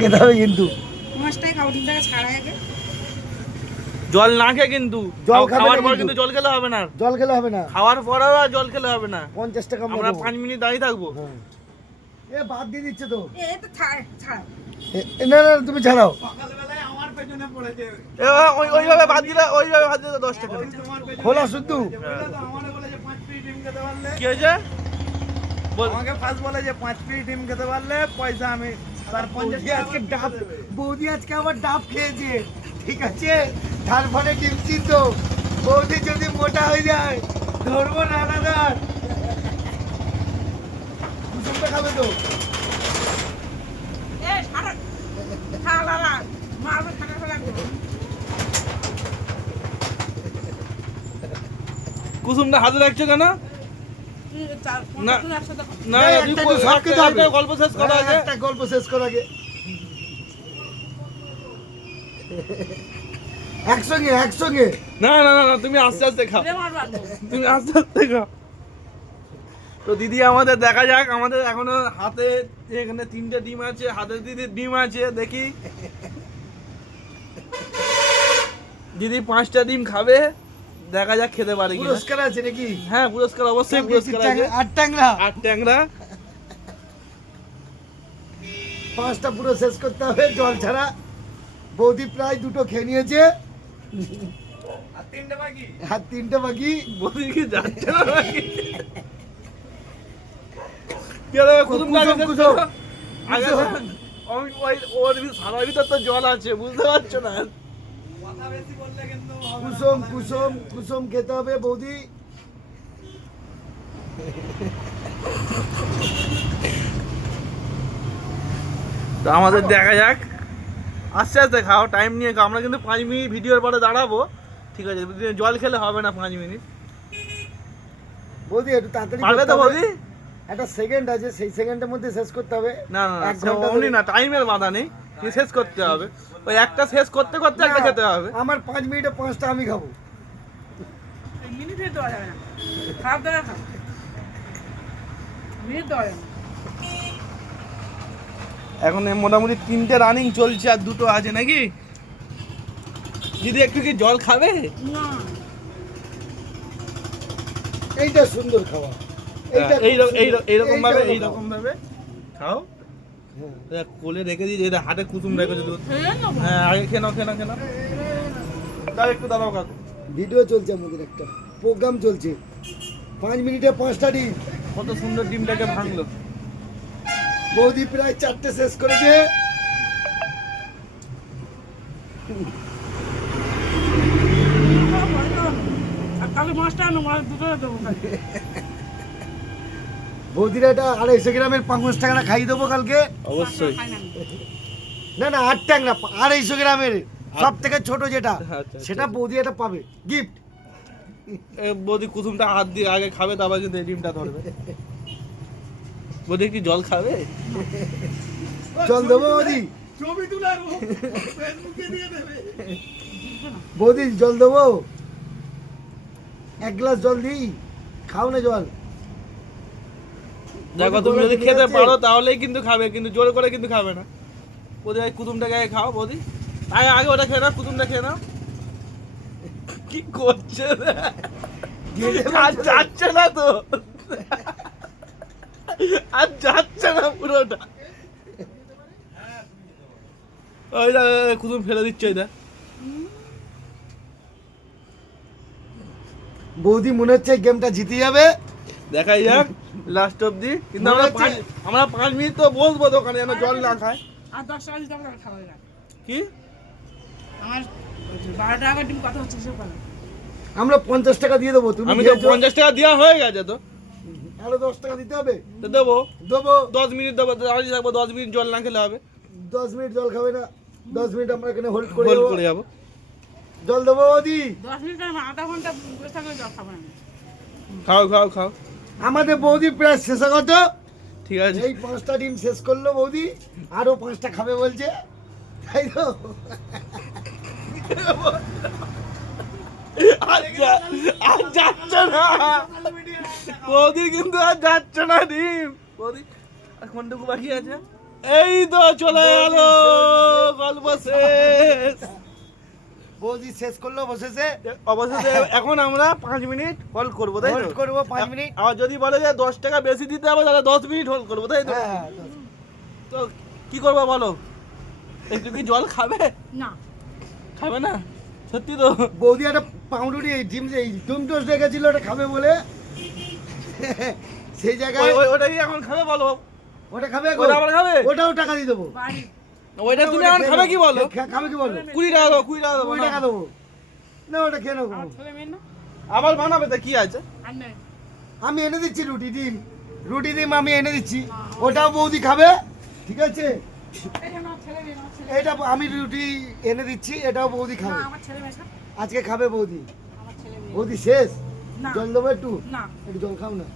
খেতে হবে কিন্তু মাছটাই খাবো, ডিমটাকে ছাড়াই আগে। জল না খেয়ে কিন্তু জল খাবে খাওয়ার না পর কিন্তু। কিন্তু জল খেলে হবে না। জল খেলে হবে না, খাওয়ার পরেও আর জল খেলে হবে না। 50 টাকা আমরা 5 মিনিট দাঁড়িয়ে থাকবো। হ্যাঁ। এ বাদ দিয়ে দিচ্ছে তো। এই তো ছাড়। না না তুমি ছাড়াও। ওইভাবে বাদ দিলে 10 টাকা। খোলা শুদ্ধ। কি হয়েছে? আমাকে ফার্স্ট বলে যে 5 পিস ডিম খেতে পারলে পয়সা আমি তার 50 আজকে ডাব, বৌদি আজকে আবার ডাব খেয়েছে, ঠিক আছে? তারপরে ডিম সিদ্ধ। বৌদি যদি মোটা হয়ে যায় ধরবো রানাদার। কুসুমটা খাবে তো? এই ছাড়। ছাড়া মারবে, ছাড়া লাগবে। কুসুমটা হাতে রাখছো কেন? না। না, একটা একটু সব খেতে হবে। একটা গল্প শেষ করা আগে। একটা গল্প শেষ করা আগে। একসঙ্গে না না না না, তুমি আস্তে আস্তে খাও। তুমি আস্তে আস্তে খাও। তো দিদি আমাদের দেখা যাক, আমাদের এখনো হাতে এখানে 3টে ডিম আছে, হাতে দিদির ডিম আছে, দেখি দিদি 5টা ডিম খাবে, দেখা যাক খেতে পারে কিনা। পুরস্কার আছে নাকি? হ্যাঁ পুরস্কার অবশ্যই পুরস্কার আছে। 8 ট্যাংরা। 8 ট্যাংরা। 5টা পুরো শেষ করতে হবে জল ছাড়া। বৌদি প্রায় 2টো খেয়ে নিয়েছে, আর 3টা বাকি। আর 3টে বাকি। বলি কি যাচ্ছে না নাকি? কি হলো কুসুমটা আগে শেষ করো। আগে ওর সারার ভিতর তো জল আছে, বুঝতে পারছো না? কথা বেশি বললে কিন্তু হবে না। কুসুম খেতে হবে বৌদি। তো আমাদের দেখা যাক, আস্তে আস্তে খাও, টাইম নিয়ে খাও। আমরা কিন্তু 5 মিনিট ভিডিওর পরে দাঁড়াবো, ঠিক আছে? জল খেলে হবে না 5 মিনিট। বৌদি একটু তাড়াতাড়ি পারবে করতে তো হবে। বৌদি? একটা সেকেন্ড আছে, সেই সেকেন্ডের মধ্যে শেষ করতে হবে। না না না, 1 ঘন্টা অমনি ধরে। না, টাইমের বাধা নেই, কি শেষ করতে হবে। ওই একটা শেষ করতে করতে একটা না, খেতে হবে। আমার 5 মিনিটে 5টা আমি খাবো। মিনিটে দেওয়া যাবে না, খারাপ দেওয়া খাও, মিনিট দেওয়া যাবে না। এখন মোটামুটি 3টে রানিং চলছে, আর 2টো আছে নাকি? দিদি একটু কি জল খাবে? না এইটা সুন্দর খাওয়া। এইটা খুব সুন্দর। এইরকম ভাবে এইটা খাও। খাও। হ্যাঁ। এটা কোলে রেখে দিয়েছে, এটা হাতে কুসুম রেখেছে দুধ। খেয়ে নেবো। হ্যাঁ আগে খেয়ে নাও। দাও একটু দাঁড়াও কাকু। ভিডিও চলছে আমাদের, একটা প্রোগ্রাম চলছে। 5 মিনিটে 5টা ডিম। কত সুন্দর ডিমটাকে ভাঙলো। বৌদি প্রায় 4টে শেষ করেছে। আর কালকে মাছটা আনো, মাছ দুটো দেবো কালকে। বৌদিরা এটা 250 গ্রামের 50 টাকা খাইয়ে দেবো কালকে। অবশ্যই। খাই না আমি। না 8 ট্যাংরা 250 গ্রামের, সব থেকে ছোট যেটা, আচ্ছা, সেটা বৌদি এটা পাবে গিফট। বৌদি কুসুমটা হাত দিয়ে আগে খাবে, তারপর কিন্তু এই ডিমটা ধরবে। বৌদি কি জল খাবে? জল দেবো বৌদি? ছবি তুলে ফেসবুকে দিয়ে দেবে। বৌদি জল দেবো? 1 গ্লাস জল দিই, খাও না জল। দেখো তুমি যদি খেতে পারো তাহলেই কিন্তু খাবে, কিন্তু জোর করে কিন্তু খাবে না। বৌদি ভাই কুসুমটাকে আগে খাও বৌদি। আগে আগে ওটা খেয়ে নাও, কুসুমটা খেয়ে নাও। কি করছে রে? আর যাচ্ছে না তো, আর যাচ্ছে না পুরোটা। ওইটা কুসুম ফেলে দিচ্ছে ওইটা। বৌদি মনে হচ্ছে গেমটা জিতে যাবে। দেখাই যাক লাস্ট অবধি। কিন্তু আমরা 5 মিনিট তো বসবো দোকানে, যেন জল না খায়। আর 10 টাকা দিতে হবে, খাওয়া যাবে। কি আমার 12 টাকা ডিম কত হচ্ছে সে বলো। আমরা 50 টাকা দিয়ে দেবো, তুমি আমি তো খেয়েছো। 50 টাকা দেওয়া হয়ে গেছে তো। আরো 10 টাকা দিতে হবে। তো দেবো দেবো। 10 মিনিট দেবো, দাঁড়িয়ে থাকবো 10 মিনিট, জল না খেলে হবে। 10 মিনিট জল খাবে না, 10 মিনিট আমরা এখানে হোল্ড করে হোল্ড যাবো। করে যাবো। জল দেবো বৌদি? 10 মিনিট না, আধা ঘন্টা বসে থাকলে জল খাবো না আমি। খাও খাও খাও, আমাদের বৌদি প্রায় শেষাগত। ঠিক আছে। এই 5টা ডিম শেষ করলো বৌদি, আরো 5টা খাবে বলছে, তাই তো? আর যাচ্ছে না বৌদি, কিন্তু আর যাচ্ছে না ডিম। বৌদি আর কোনটুকু বাকি আছে? এই তো চলে গেল। সর্বশেষ বৌদি শেষ করলো বসেছে। অবশেষে এখন আমরা 5 মিনিট হোল্ড করবো, তাই তো? হোল্ড করবো 5 মিনিট। আর যদি বলে যে 10 টাকা বেশি দিতে হবে তাহলে 10 মিনিট হোল্ড করবো, তাই তো? হ্যাঁ, তো কি করবো বলো? একটু কি জল খাবে? না খাবে না? সত্যি তো? বৌদি একটা পাউরুটি ডিম টোস্ট রেখেছিল ওটা খাবে বলে সেই জায়গায় ওটা কি এখন খাবে বলো? ওটা খাবে গো? ওটা আবার খাবে? ওটাও টাকা দিয়ে দেবো। বাড়ি ওইটা তুমি এখন খাবে কি বলো? খাবে কি বলো? 20 টাকা দেবো, 20 টাকা দেবো 20 টাকা না। দেবো না, ওটা খেয়ে নেবো। আমার ছেলে মেয়ে না আবার বানাবে তো কি আছে? আর নেই আমি এনে দিচ্ছি রুটি ডিম আমি এনে দিচ্ছি, ওটাও বৌদি খাবে, ঠিক আছে? এই যে আমার ছেলে মেয়ে, আমার ছেলে এটা আমি রুটি এনে দিচ্ছি, এটাও বৌদি না খাবে, আমার ছেলে মেয়ে সব আজকে খাবে বৌদি। আমার ছেলে মেয়ে বৌদি শেষ, না জল দেবো একটু, না একটু জল খাও না।